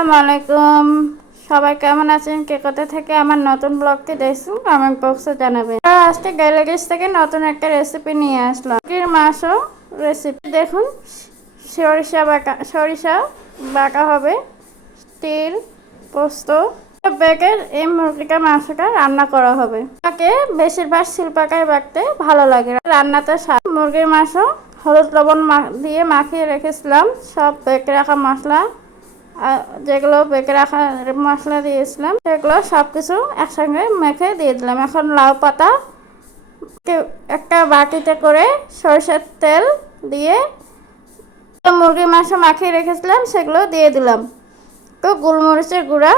আসসালামু আলাইকুম। সবাই কেমন আছেন? কে কোথা থেকে আমার নতুন ব্লগটি দেখছেন কমেন্ট বক্সে জানাবেন। আজকে গ্যালারিজ থেকে নতুন একটা রেসিপি নিয়ে আসলাম। মুরগির মাংস রেসিপি দেখুন। সরিষা বাটা হবে, তিল, পোস্ত বেগে এই মুরগিটা মাংসটা রান্না করা হবে। তাকে বেশিরভাগ শিলপাটায় বাটতে ভালো লাগে। রান্নাতে মুরগির মাংস হলুদ লবণ দিয়ে মাখিয়ে রেখেছিলাম। সব বেঁকে রাখা মশলা, যেগুলো বেঁকে রাখা মশলা দিয়েছিলাম সেগুলো সব কিছু একসঙ্গে মেখে দিয়ে দিলাম। এখন লাউ পাতা একটা বাটিতে করে সরষের তেল দিয়ে মুরগির মাংস মাখিয়ে রেখেছিলাম সেগুলো দিয়ে দিলাম। তো গোলমরিচের গুঁড়া,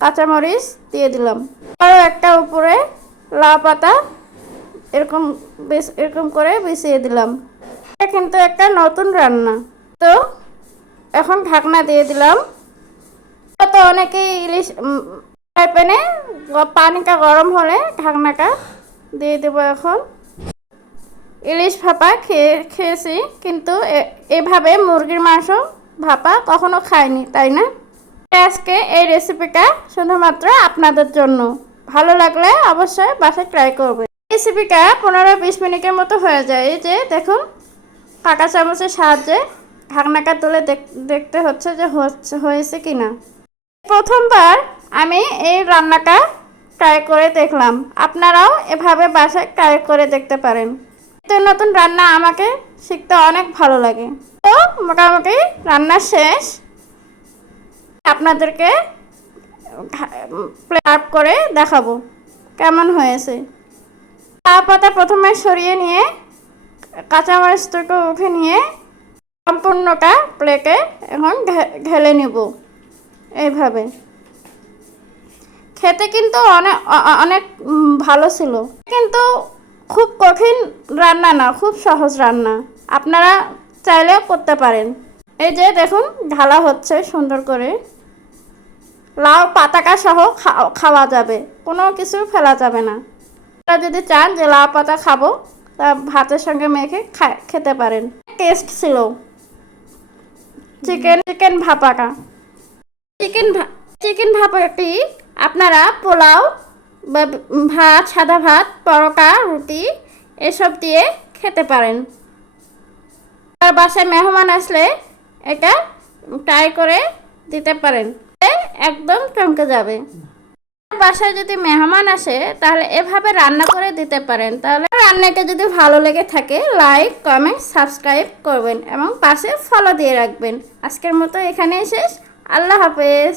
কাঁচামরিচ দিয়ে দিলাম। আরও একটা উপরে লাউ পাতা এরকম করে বিছিয়ে দিলাম। এটা কিন্তু একটা নতুন রান্না। তো এখন ঢাকনা দিয়ে দিলাম। তো অনেকেই ইলিশ ফ্রাই প্যানে পানিটা গরম হলে ঢাকনাটা দিয়ে দেবো। এখন ইলিশ ভাপা খেয়েছি, কিন্তু এভাবে মুরগির মাংস ভাপা কখনো খাইনি, তাই না? আজকে এই রেসিপিটা শুধুমাত্র আপনাদের জন্য। ভালো লাগলে অবশ্যই বাসায় ট্রাই করবেন। রেসিপিটা 15-20 মিনিটের মতো হয়ে যায়। এই যে দেখুন, কাঁটা চামচের সাহায্যে ঢাকনাটা তুলে দেখতে হচ্ছে যে হয়েছে কিনা। প্রথমবার আমি এই রান্নাটা ট্রাই করে দেখলাম। আপনারাও এভাবে বাসায় ট্রাই করে দেখতে পারেন। নতুন রান্না আমাকে শিখতে অনেক ভালো লাগে। তো মোটামুটি রান্না শেষ। আপনাদেরকে প্লেট করে দেখাবো কেমন হয়েছে। লাউ পাতা প্রথমে সরিয়ে নিয়ে কাঁচামরিচটুকু উঠে নিয়ে সম্পূর্ণটা প্লেটে এখন ঢেলে নেব। এইভাবে খেতে কিন্তু অনেক ভালো ছিল। কিন্তু খুব কঠিন রান্না না, খুব সহজ রান্না। আপনারা চাইলেও করতে পারেন। এই যে দেখুন, ঢালা হচ্ছে সুন্দর করে। লাউ পাতাটা সহ খাওয়া যাবে, কোনো কিছু ফেলা যাবে না। আপনারা যদি চান যে লাউ পাতা খাবো, তা ভাতের সঙ্গে মেখে খেতে পারেন। টেস্ট ছিল। চিকেন ভাপাটা চিকেন ভাপাটি আপনারা পোলাও বা ভাত, সাদা ভাত, পরোটা, রুটি এসব দিয়ে খেতে পারেন। আর বাসায় মেহমান আসলে এটা ট্রাই করে দিতে পারেন, একদম চমকে যাবে। বাসায় যদি মেহমান আসে তাহলে এভাবে রান্না করে দিতে পারেন। তাহলে রান্নাটা যদি ভালো লেগে থাকে, লাইক, কমেন্ট, সাবস্ক্রাইব করবেন এবং পাশে ফলো দিয়ে রাখবেন। আজকের মতো এখানেই শেষ। আল্লাহ হাফেজ।